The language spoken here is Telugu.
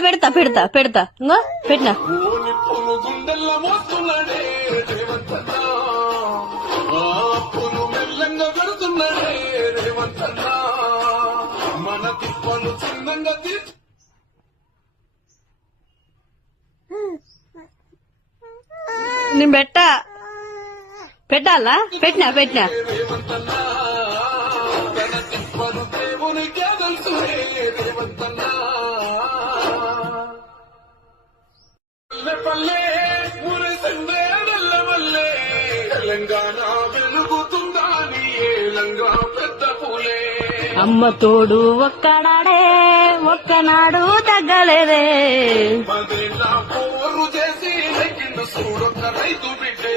పెడతా పెడతా పెడతా పెడతా ఇంకో పెట్టినా నేను పెట్టాలా పెట్టినా పెట్టినా తెలంగాణ వెలుగుతుందా పెద్ద పూలే అమ్మ తోడు ఒక్కడాడే ఒక్కనాడు తగ్గలేదే పోరు చేసి చూడొక్క రైతు బిడ్డే